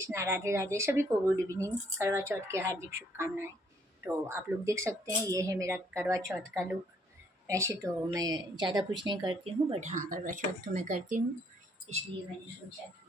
कृष्णा, राधे राधे। सभी को good evening, करवा चौथ की हार्दिक शुभकामनाएं। तो आप लोग देख सकते हैं, ये है मेरा करवा चौथ का लुक। वैसे तो मैं ज़्यादा कुछ नहीं करती हूँ, बट हाँ, करवा चौथ तो मैं करती हूँ, इसलिए मैंने सोचा कि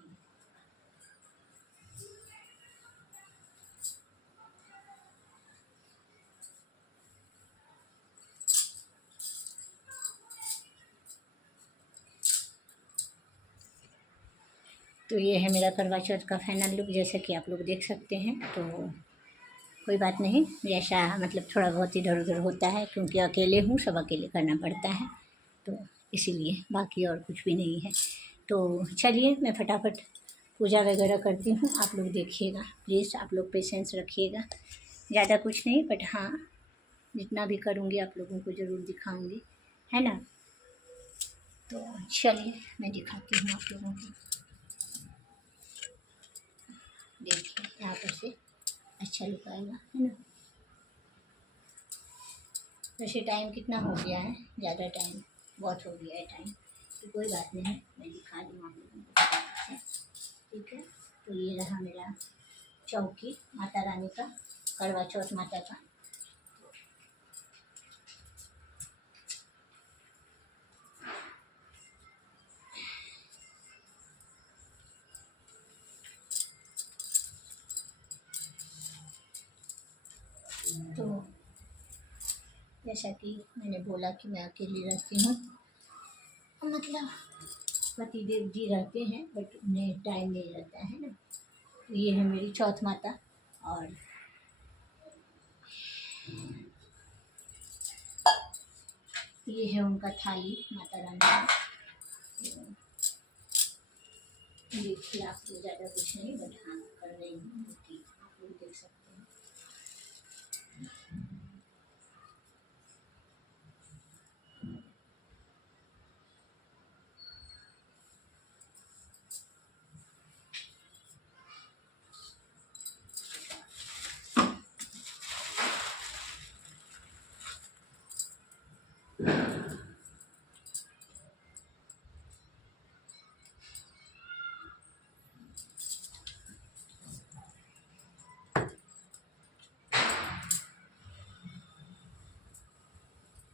तो ये है मेरा करवा चौथ का फाइनल लुक, जैसा कि आप लोग देख सकते हैं। तो कोई बात नहीं, जैसा मतलब थोड़ा बहुत इधर उधर होता है, क्योंकि अकेले हूँ, सब अकेले करना पड़ता है, तो इसीलिए, बाकी और कुछ भी नहीं है। तो चलिए मैं फटाफट पूजा वगैरह करती हूँ, आप लोग देखिएगा प्लीज़, आप लोग पेशेंस रखिएगा। ज़्यादा कुछ नहीं, बट हाँ, जितना भी करूँगी आप लोगों को ज़रूर दिखाऊँगी, है ना। तो चलिए मैं दिखाती हूँ आप लोगों को। देखिए यहाँ पर से अच्छा लुक आएगा, है ना। वैसे टाइम कितना हो गया है, ज़्यादा टाइम बहुत हो गया है टाइम, तो कोई बात नहीं, मैं दिखा दूँ आप लोगों को, ठीक है। तो ये रहा मेरा चौकी माता रानी का, करवा चौथ माता का। तो जैसा कि मैंने बोला कि मैं अकेली रहती हूँ, मतलब पतिदेव जी रहते हैं, बट उन्हें टाइम नहीं रहता है ना। तो ये है मेरी चौथ माता, और ये है उनका थाली माता रानी का। देखिए आप लोग, ज़्यादा कुछ नहीं, बट हाँ कर रही हूँ, आप लोग देख सकते हैं।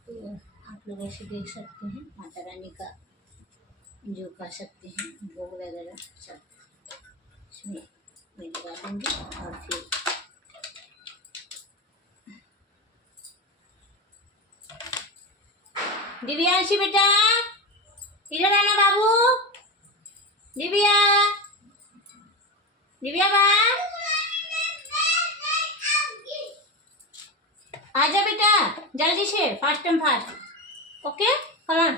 तो आप लोग ऐसे देख सकते हैं माता रानी का जो कर सकते हैं भोग वगैरह सब इसमें मैं लगा दूँगी। और फिर दिव्यांशी बेटा इधर आना बाबू, दिव्या, दिव्या बा आजा बेटा, जल्दी से, fast and fast, okay come on.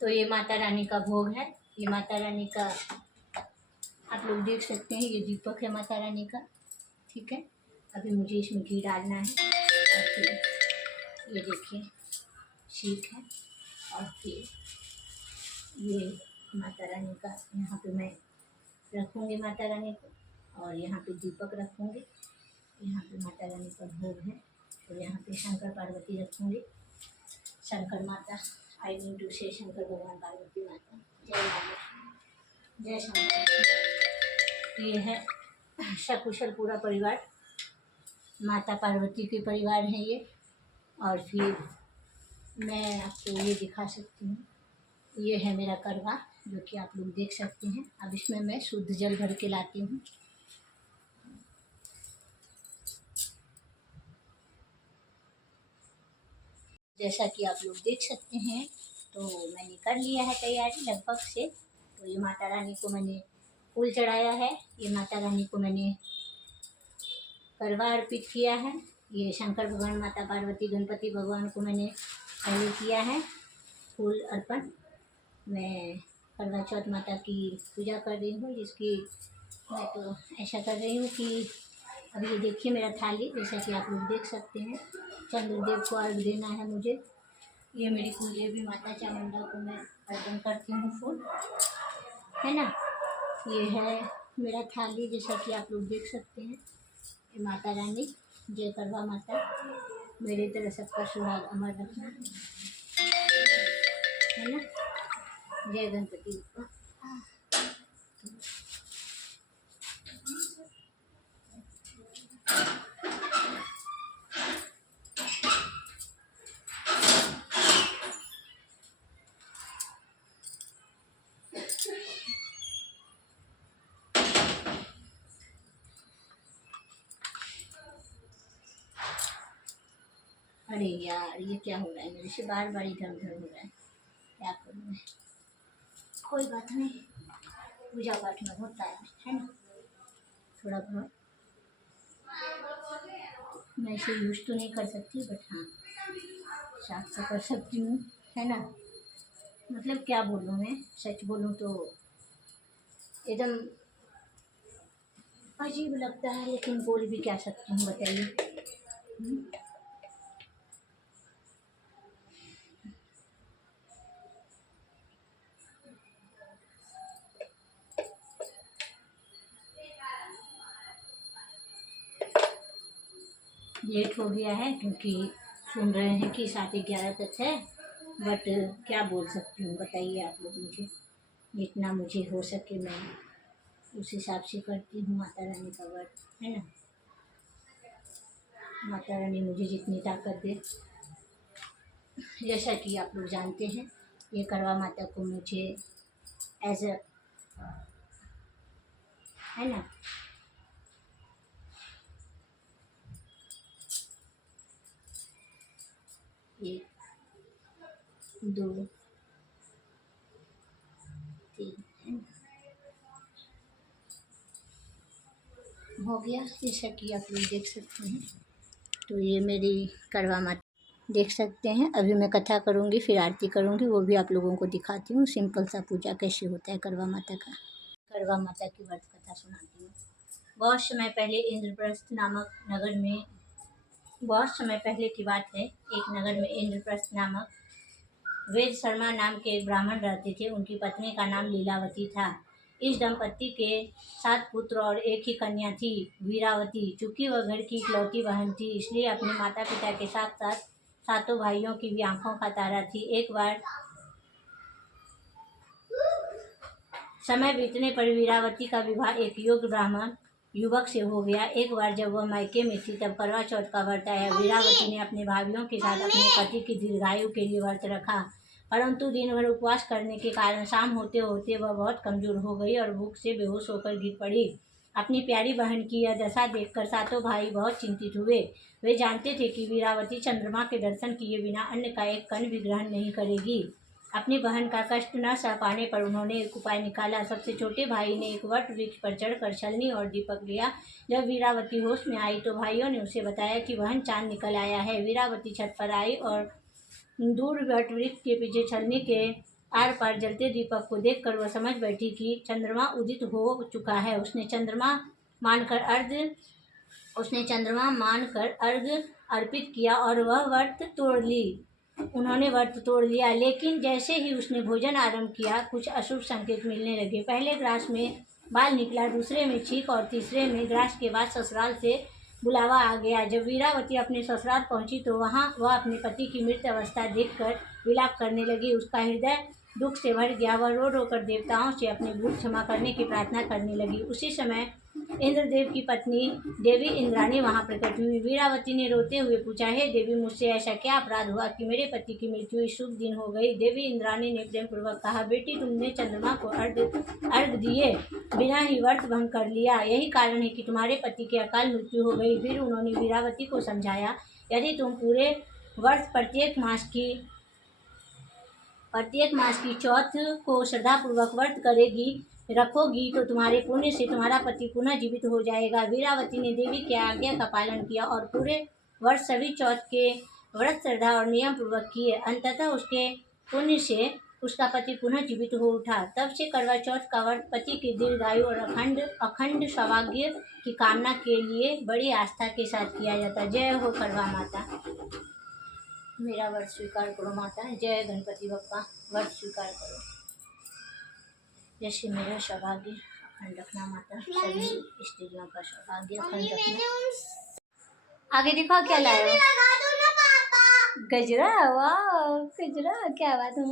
तो ये माता रानी का भोग है, ये माता रानी का आप लोग देख सकते हैं, ये दीपक है माता रानी का, ठीक है। अभी मुझे इसमें घी डालना है, और फिर ये देखिए ठीक है, और फिर ये माता रानी का यहाँ पे मैं रखूँगी माता रानी को, और यहाँ पे दीपक रखूँगी, यहाँ पे माता रानी का भोग है। तो यहाँ पे शंकर पार्वती रखूँगी, शंकर माता, आई मीन टू से शंकर भगवान पार्वती माता, जय माता, जय शंकर। ये है सकुशल पूरा परिवार, माता पार्वती के परिवार है ये। और फिर मैं आपको ये दिखा सकती हूँ, ये है मेरा करवा, जो कि आप लोग देख सकते हैं। अब इसमें मैं शुद्ध जल भर के लाती हूँ। जैसा कि आप लोग देख सकते हैं, तो मैंने कर लिया है तैयारी लगभग से। तो ये माता रानी को मैंने फूल चढ़ाया है, ये माता रानी को मैंने करवा अर्पित किया है, ये शंकर भगवान, माता पार्वती, गणपति भगवान को मैंने पहले किया है फूल अर्पण। मैं करवा चौथ माता की पूजा कर रही हूँ, जिसकी मैं तो ऐसा कर रही हूँ कि अब ये देखिए मेरा थाली, जैसा कि आप लोग देख सकते हैं, चंद्रदेव को अर्घ देना है मुझे। ये मेरी कुलदेवी माता चामुंडा को मैं अर्पण करती हूँ फूल, है ना। ये है मेरा थाली, जैसा कि आप लोग देख सकते हैं, ये माता रानी जय करवा माता, मेरी तरह सबका सुहाग अमर रखना, है ना। जय गणपति बप्पा। अरे यार, ये क्या हो रहा है मेरे से, बार बार इधर उधर हो रहा है, क्या करूँ मैं। कोई बात नहीं, पूजा पाठ में होता है ना, थोड़ा बहुत मैं इसे यूज तो नहीं कर सकती, बट हाँ साफ तो कर सकती हूँ, है ना। मतलब क्या बोलूँ मैं, सच बोलूँ तो एकदम अजीब लगता है, लेकिन बोल भी क्या सकती हूँ बताइए। लेट हो गया है क्योंकि सुन रहे हैं कि 11:30 तक है, बट क्या बोल सकती हूँ बताइए आप लोग मुझे। जितना मुझे हो सके मैं उस हिसाब से करती हूँ माता रानी का व्रत, है ना। माता रानी मुझे जितनी ताकत दे, जैसा कि आप लोग जानते हैं, ये करवा माता को मुझे एज अ, है ना, 1 2 3 है ना, हो गया, जैसा कि आप लोग देख सकते हैं। तो ये मेरी करवा माता देख सकते हैं। अभी मैं कथा करूँगी, फिर आरती करूँगी, वो भी आप लोगों को दिखाती हूँ सिंपल सा पूजा कैसे होता है करवा माता का। करवा माता की व्रत कथा सुनाती हूँ। बहुत समय पहले की बात है, एक नगर में इंद्रप्रस्थ नामक वेद शर्मा नाम के एक ब्राह्मण रहते थे। उनकी पत्नी का नाम लीलावती था। इस दंपति के 7 पुत्र और एक ही कन्या थी, वीरावती। चूंकि वह घर की इकलौती बहन थी, इसलिए अपने माता पिता के साथ साथ सातों भाइयों की भी आंखों का तारा थी। एक बार समय बीतने पर वीरावती का विवाह एक योग्य ब्राह्मण युवक से हो गया। एक बार जब वह मायके में थी, तब करवा चौथ का व्रत आया। वीरावती ने अपने भाइयों के साथ अपने पति की दीर्घायु के लिए व्रत रखा, परंतु दिन भर उपवास करने के कारण शाम होते होते वह बहुत कमजोर हो गई और भूख से बेहोश होकर गिर पड़ी। अपनी प्यारी बहन की यह दशा देखकर सातों भाई बहुत चिंतित हुए। वे जानते थे कि वीरावती चंद्रमा के दर्शन किए बिना अन्न का एक कण भी ग्रहण नहीं करेगी। अपनी बहन का कष्ट न सह पाने पर उन्होंने एक उपाय निकाला। सबसे छोटे भाई ने एक वट वृक्ष पर चढ़कर छलनी और दीपक लिया। जब वीरावती होश में आई तो भाइयों ने उसे बताया कि बहन, चांद निकल आया है। वीरावती छत पर आई और दूर वट वृक्ष के पीछे छलनी के आर पार जलते दीपक को देखकर वह समझ बैठी कि चंद्रमा उदित हो चुका है। उसने चंद्रमा मानकर अर्घ अर्पित किया और वह उन्होंने व्रत तोड़ लिया। लेकिन जैसे ही उसने भोजन आरंभ किया, कुछ अशुभ संकेत मिलने लगे। पहले ग्रास में बाल निकला, दूसरे में छींक और तीसरे में ग्रास के बाद ससुराल से बुलावा आ गया। जब वीरावती अपने ससुराल पहुंची तो वहां वह अपने पति की मृत अवस्था देखकर विलाप करने लगी। उसका हृदय दुख से भर गया। वह रो रो कर देवताओं से अपनी भूल क्षमा करने की प्रार्थना करने लगी। उसी समय इंद्रदेव की पत्नी देवी इंद्राणी वहां प्रकट हुई। वीरावती ने रोते हुए पूछा, हे देवी, मुझसे ऐसा क्या अपराध हुआ कि मेरे पति की मृत्यु इस शुभ दिन हो गई। देवी इंद्राणी ने प्रेम पूर्वक कहा, बेटी, तुमने चंद्रमा को अर्घ दिए बिना ही व्रत भंग कर लिया, यही कारण है कि तुम्हारे पति की अकाल मृत्यु हो गई। फिर उन्होंने वीरावती को समझाया, यदि तुम पूरे वर्ष प्रत्येक मास की चौथ को श्रद्धापूर्वक व्रत रखोगी तो तुम्हारे पुण्य से तुम्हारा पति पुनः जीवित हो जाएगा। वीरावती ने देवी की आज्ञा का पालन किया और पूरे वर्ष सभी चौथ के व्रत श्रद्धा और नियम पूर्वक किए। अंततः उसके पुण्य से उसका पति पुनः जीवित हो उठा। तब से करवा चौथ का व्रत पति की दीर्घायु और अखंड सौभाग्य की कामना के लिए बड़ी आस्था के साथ किया जाता। जय हो करवा माता, मेरा व्रत स्वीकार करो माता। जय गणपति बप्पा, व्रत स्वीकार करो। जैसे मेरा सौभाग्य अखंड रखना माता, सभी स्त्रियों का सौभाग्य अखंड रखना। आगे दिखाओ क्या लाए हो। लगा दो ना पापा। गजरा, वाह गजरा, क्या बात है।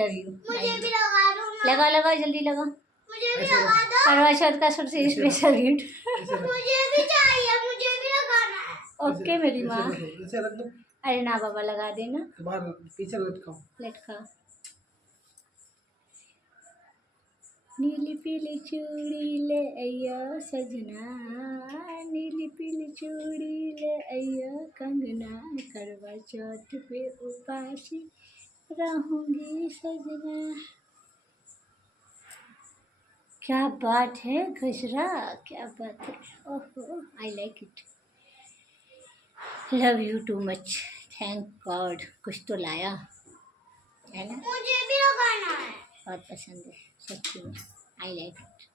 Love you. मुझे भी लगा दो ना। लगा लगाओ जल्दी लगाओ। मुझे भी लगा दो। करवा चौथ का सबसे स्पेशल गिफ्ट। मुझे भी चाहिए, मुझे भी लगाना है। ओके मेरी माँ। ऐसे रख दो, अरे ना बाबा लगा देना। बाहर पीछे लटकाओ। लटका। नीली पीली चूड़ी ले अयो सजना, नीली पीली चूड़ी ले अयो कंगना, करवा चौथ पे उपासी रहूंगी सजना। क्या बात है गजरा, क्या बात है। ओहो I like it. Love you too much. Thank God कुछ तो लाया है ना। मुझे भी लगाना है। बहुत पसंद है सच्ची में। I like it.